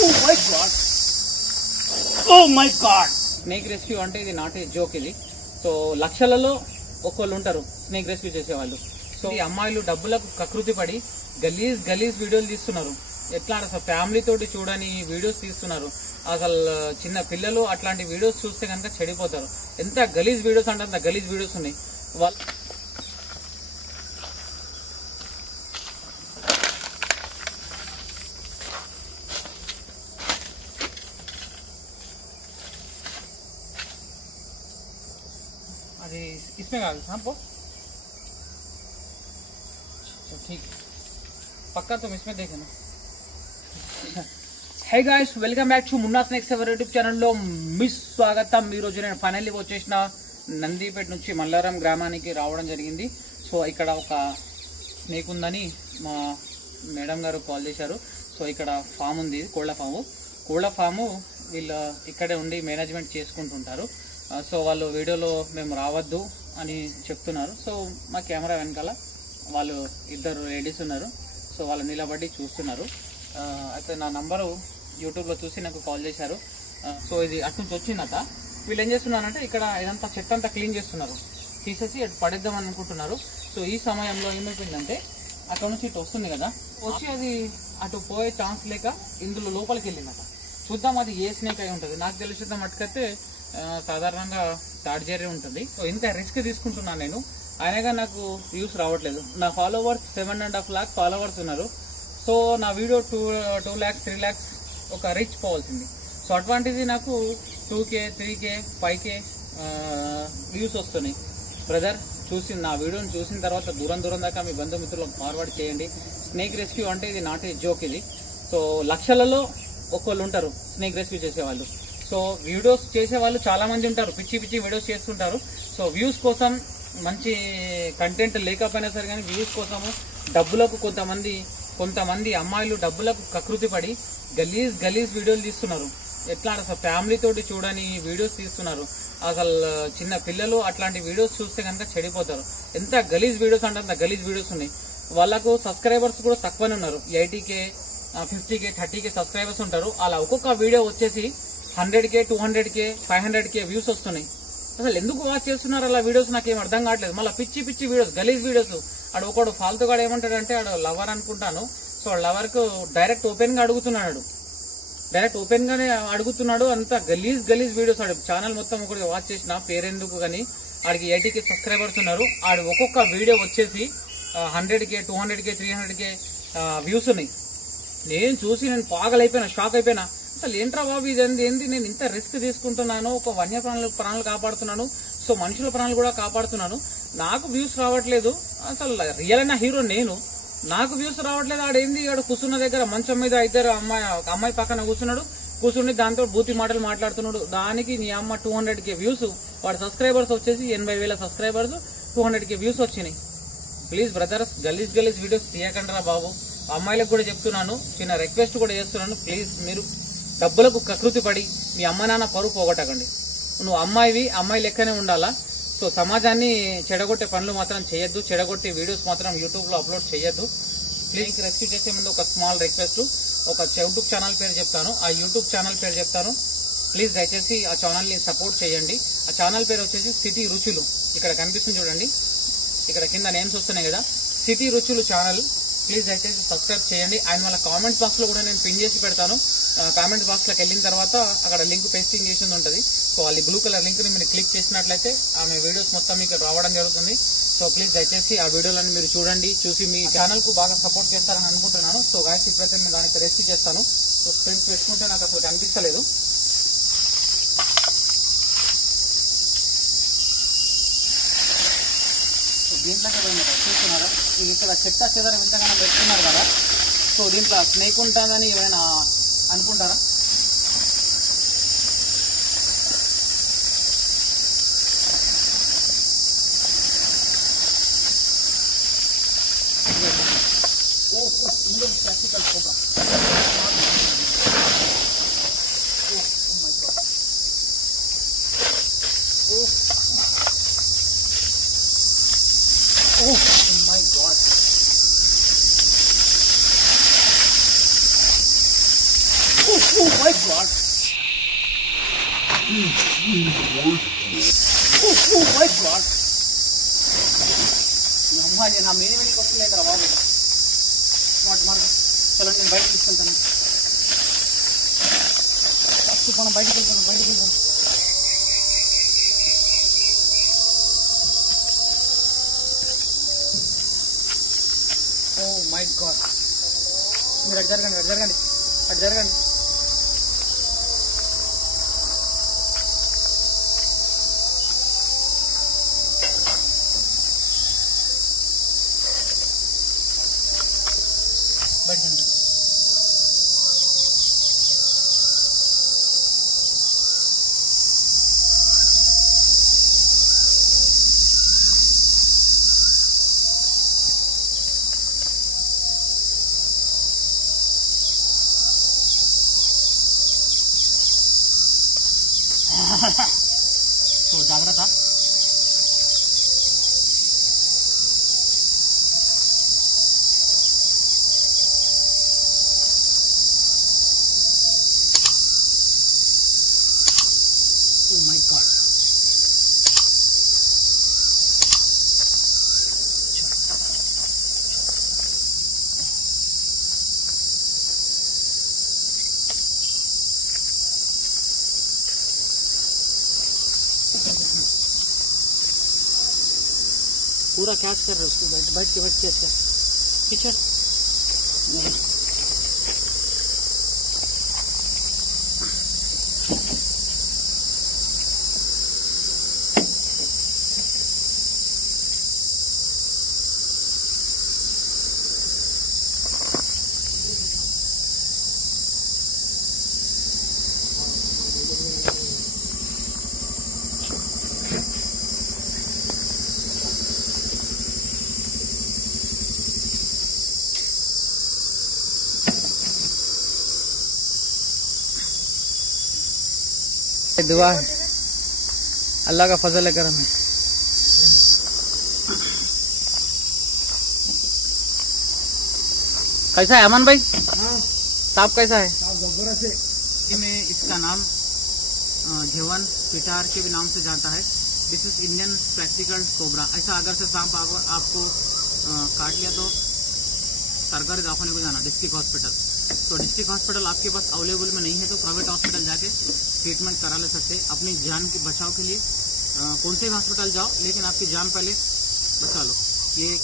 Oh my god. Oh my god. Snake rescue అంటే ఇది not a joke. ఇది so లక్షలలో ఒక్కళ్ళు ఉంటారు స్నేక్ రెస్క్యూ చేసేవాళ్ళు. సో ఈ అమ్మాయిలు డబ్బులకు కకృతి పడి గలీజ్ వీడియోలు తీస్తున్నారు. ఎట్లా అసలు ఫ్యామిలీ తోటి చూడని వీడియోస్ తీస్తున్నారు. అసలు చిన్న పిల్లలు అట్లాంటి వీడియోస్ చూస్తే కనుక చెడిపోతారు. ఎంత గలీజ్ వీడియోస్ అంటే అంత గలీజ్ వీడియోస్ ఉన్నాయి. వాళ్ళు अरे इसमें आ गया वो ठीक पक्का तुम इसमें देखे ना. Hey guys, welcome back to Munna snakes ever YouTube ఛానల్లో మీ స్వాగతం. ఈరోజు నేను ఫైనల్లీ వచ్చేసిన నందిపేట నుంచి మల్లారం గ్రామానికి రావడం జరిగింది. సో ఇక్కడ ఒక స్నేక్ ఉందని మా మేడం గారు కాల్ చేశారు. సో ఇక్కడ ఫామ్ ఉంది, కోళ్ళ ఫాము వీళ్ళు ఇక్కడే ఉండి మేనేజ్మెంట్ చేసుకుంటుంటారు. సో వాళ్ళు వీడియోలో మేము రావద్దు అని చెప్తున్నారు. సో మా కెమెరా వెనకాల వాళ్ళు ఇద్దరు లేడీస్ ఉన్నారు. సో వాళ్ళు నిలబడి చూస్తున్నారు. అయితే నా నంబరు యూట్యూబ్లో చూసి నాకు కాల్ చేశారు. సో ఇది అటు నుంచి వచ్చిందట. వీళ్ళు ఏం చేస్తున్నారంటే ఇక్కడ ఇదంతా చెత్త అంతా క్లీన్ చేస్తున్నారు, తీసేసి అటు పడేద్దామని అనుకుంటున్నారు. సో ఈ సమయంలో ఏమైపోయిందంటే అక్కడ నుంచి ఇటు వస్తుంది కదా, వచ్చి అది అటు పోయే ఛాన్స్ లేక ఇందులో లోపలికి వెళ్ళిందట. చూద్దాం అది ఏ స్నేక్ అయి ఉంటుంది. నాకు తెలిసిన మటుకైతే సాధారణంగా తాడ్జేరి ఉంటుంది. సో ఇంత రిస్క్ తీసుకుంటున్నాను నేను, అయినగా నాకు వ్యూస్ రావట్లేదు. నా ఫాలోవర్స్ 7.5 lakh ఫాలోవర్స్ ఉన్నారు. సో నా వీడియో 2 lakhs 3 lakhs ఒక రీచ్ పోవాల్సింది. సో అటువంటిది నాకు 2K 3K 5K వ్యూస్ వస్తున్నాయి. బ్రదర్ నా వీడియోని చూసిన తర్వాత దూరం దాకా మీ బంధుమిత్రులకు ఫార్వర్డ్ చేయండి. స్నేక్ రెస్క్యూ అంటే ఇది నాట్ ఏ జోక్. ఇది సో లక్షలలో ఒక్కళ్ళు ఉంటారు స్నేక్ రెస్క్యూ చేసేవాళ్ళు. సో వీడియోస్ చేసేవాళ్ళు చాలా మంది ఉంటారు, పిచ్చి వీడియోస్ చేస్తుంటారు. సో వ్యూస్ కోసం మంచి కంటెంట్ లేకపోయినా సరే కానీ వ్యూస్ కోసము డబ్బులకు కొంతమంది అమ్మాయిలు డబ్బులకు కకృతి పడి గలీజ్ వీడియోలు తీస్తున్నారు. ఎట్లా అసలు ఫ్యామిలీ తోటి చూడని వీడియోస్ తీస్తున్నారు. అసలు చిన్న పిల్లలు అట్లాంటి వీడియోస్ చూస్తే కనుక చెడిపోతారు. ఎంత గలీజ్ వీడియోస్ అంటే అంత గలీజ్ వీడియోస్ ఉన్నాయి. వాళ్ళకు సబ్స్క్రైబర్స్ కూడా తక్కువనే ఉన్నారు. 80K 50K 30K సబ్స్క్రైబర్స్ ఉంటారు. అలా ఒక్కొక్క వీడియో వచ్చేసి 100K 200K 500K వ్యూస్ వస్తున్నాయి. అసలు ఎందుకు వాచ్ చేస్తున్నారు అలా వీడియోస్ నాకు ఏం అర్థం కావట్లేదు. మళ్ళీ పిచ్చి వీడియోస్, గలీజ్ వీడియోస్. ఆడు ఒకడు ఫాల్తుగాడు ఏమంటాడంటే ఆడు లవర్ అనుకుంటాను. సో లవర్ కు డైరెక్ట్ ఓపెన్ గానే అడుగుతున్నాడు. అంత గలీజ్ వీడియోస్. ఆడు ఛానల్ మొత్తం ఒకటి వాచ్ చేసిన పేరెందుకు కానీ ఆడికి 80K సబ్స్క్రైబర్స్ ఉన్నారు. ఆడు ఒక్కొక్క వీడియో వచ్చేసి 100K 200K 300K వ్యూస్ ఉన్నాయి. నేను చూసి పాగలైపోయినా, షాక్ అయిపోయినా. అసలు ఏంట్రా బాబు ఇదేంది, నేను ఇంత రిస్క్ తీసుకుంటున్నాను, ఒక వన్య ప్రాణాలు కాపాడుతున్నాను, సో మనుషుల ప్రాణాలు కూడా కాపాడుతున్నాను, నాకు వ్యూస్ రావట్లేదు. అసలు రియల్ అయిన హీరో నేను, నాకు వ్యూస్ రావట్లేదు. ఆడేంది ఆడు కూర్చున్న దగ్గర మంచం మీద ఒక అమ్మాయి పక్కన కూర్చుని దాంతో బూతి మాటలు మాట్లాడుతున్నాడు. దానికి నీ అమ్మ 200K వ్యూస్, వాడి సబ్స్క్రైబర్స్ వచ్చేసి 80,000 సబ్స్క్రైబర్స్, 200K వ్యూస్ వచ్చినాయి. ప్లీజ్ బ్రదర్స్, గలీజ్ వీడియోస్ తీయకండిరా బాబు. అమ్మాయిలకు కూడా చెప్తున్నాను, చిన్న రిక్వెస్ట్ కూడా చేస్తున్నాను. ప్లీజ్ మీరు డబ్బులకు కకృతి పడి మీ అమ్మ నాన్న పరువు పోగొట్టకండి. నువ్వు అమ్మాయి లెక్కనే ఉండాలా. సో సమాజాన్ని చెడగొట్టే పనులు మాత్రం చేయొద్దు, చెడగొట్టే వీడియోస్ మాత్రం యూట్యూబ్ లో అప్లోడ్ చేయొద్దు. ప్లీజ్ రెస్క్యూ చేసే ముందు ఒక స్మాల్ రిక్వెస్ట్, ఒక యూట్యూబ్ ఛానల్ పేరు చెప్తాను, ఆ యూట్యూబ్ ఛానల్ పేరు చెప్తాను. ప్లీజ్ దయచేసి ఆ ఛానల్ ని సపోర్ట్ చేయండి. ఆ ఛానల్ పేరు వచ్చేసి సిటీ రుచులు. ఇక్కడ కనిపిస్తుంది చూడండి, ఇక్కడ కింద నేమ్స్ వస్తున్నాయి కదా, సిటీ రుచులు ఛానల్. ప్లీజ్ దయచేసి సబ్స్క్రైబ్ చేయండి. అండ్ మళ్ళీ కామెంట్ బాక్స్ లో కూడా నేను పిన్ చేసి పెడతాను. కామెంట్ బాక్స్ లోకి వెళ్ళిన తర్వాత అక్కడ లింక్ పేస్టింగ్ చేసింది ఉంటుంది. సో ఆ బ్లూ కలర్ లింక్ ని మీరు క్లిక్ చేసినట్లయితే ఆమె వీడియోస్ మొత్తం మీకు రావడం జరుగుతుంది. సో ప్లీజ్ దయచేసి ఆ వీడియోలను మీరు చూడండి, చూసి మీ ఛానల్ కు బాగా సపోర్ట్ చేస్తారని అనుకుంటున్నాను. సో గాయస్ ఇప్పుడైతే నేను దానికి రెస్క్యూ చేస్తాను. సో స్ప్రింట్స్ పెట్టుకుంటే నాకు అసలు కనిపిస్తలేదు. దీంట్లోకి చూస్తున్నారా, ఇది ఇక్కడ చెత్త చెదరం ఇంతగానో పెట్టుకున్నారు కదా. సో దీంట్లో స్నేక్ ఉంటుందని ఎవరైనా అనుకుంటారా? Practical cobra. Oh my god. Oh my God. Oh my God. అమ్మాయి నా మీద మీదకి వస్తుందేంద్రా బాబు. Smart mark. చలో నేను బయటకు తీసుకెళ్తాను. మనం బయటకు వెళ్తాను. Oh my God. మీరు అటు జరగండి. బయటకండి. సో జాగ్రత్త. Oh my God. पूरा कैच कर रहे हो उसको. बैठ के कैच कर पीछे. दुआ है, अल्लाह का फजल है, करम है. कैसा है अमन भाई? सांप कैसा है? में इसका नाम जेवन पिटार के भी नाम से जाता है. This is Indian practical cobra. ऐसा अगर से सांप आपको काट लिया तो सरकारी दवाखाने को जाना, डिस्ट्रिक्ट हॉस्पिटल. तो डिस्ट्रिक्ट हॉस्पिटल आपके पास अवेलेबल में नहीं है तो प्राइवेट हॉस्पिटल जाके ट्रीटमेंट करा ले सकते. अपनी जान की बचाव के लिए कौन से भी हॉस्पिटल जाओ, लेकिन आपकी जान पहले बचा लो. ये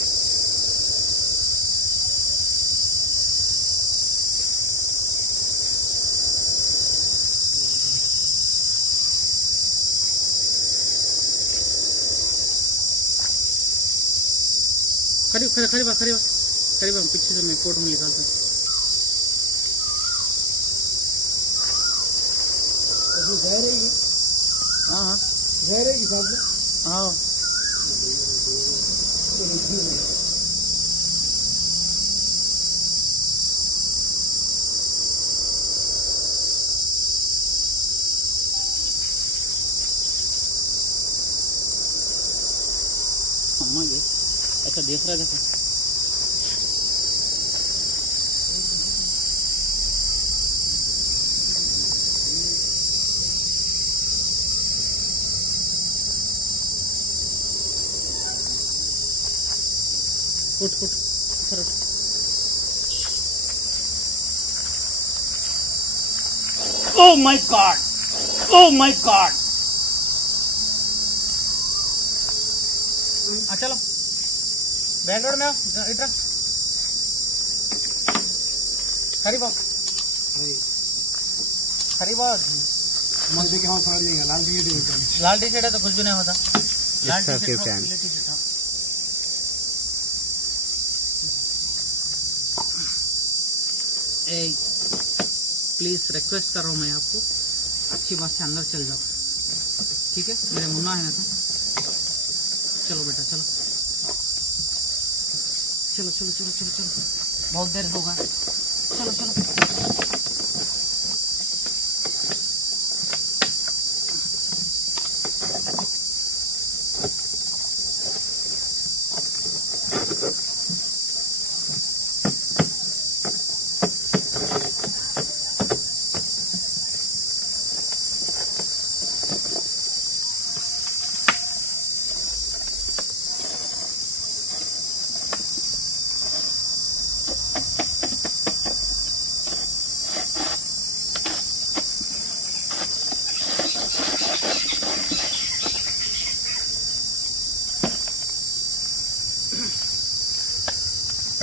खरीब पीछे से मैं फोटो में निकालता हूँ. हाँ हाँ अम्मा ये ऐसा देख रहा था. उठ सर उठ. Oh my God! Oh my God! चलो बैकग्राउंड में इधर खरीबा देखे हम फड़ देंगे. लाल टी शर्ट है तो कुछ भी नहीं होता. लाल टी शर्ट प्लीज रिक्वेस्ट कर रहा हूँ मैं आपको, अच्छी बात से अंदर चल जाओ, ठीक है? मेरे मुन्ना है ना. तो चलो बेटा चलो चलो चलो चलो चलो चलो, बहुत देर होगा. चलो चलो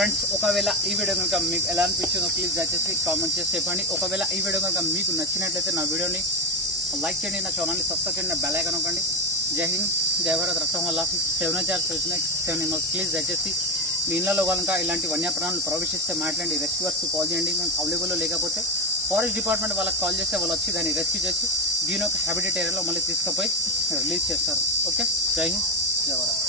ఫ్రెండ్స్ ఒకవేళ ఈ వీడియో కనుక మీకు ఎలా అనిపించిందో ప్లీజ్ దయచేసి కామెంట్ చేసి చెప్పండి. ఒకవేళ ఈ వీడియో కనుక మీకు నచ్చినట్లయితే నా వీడియోని లైక్ చేయండి, నా ఛానల్ని సబ్స్క్రైబ్ చేయండి, నా బెల్ ఐకాన్ నొక్కండి. జై హింద్, జై భారత్, రక్తం వల్ల 7 ప్లీజ్ దయచేసి మీ ఇళ్లలో కనుక ఇలాంటి వన్యప్రాణాలు ప్రవేశిస్తే మాట్లాడి రెస్క్యూవర్స్కి కాల్ చేయండి. మేము అవైలబుల్లో లేకపోతే ఫారెస్ట్ డిపార్ట్మెంట్ వాళ్ళకి కాల్ చేస్తే వాళ్ళు వచ్చి దాన్ని రెస్క్యూ చేసి దీని ఒక హ్యాబిటేట్ ఏరియాలో మళ్ళీ తీసుకుపోయి రిలీజ్ చేస్తారు. ఓకే, జై హింద్, జై భారత్.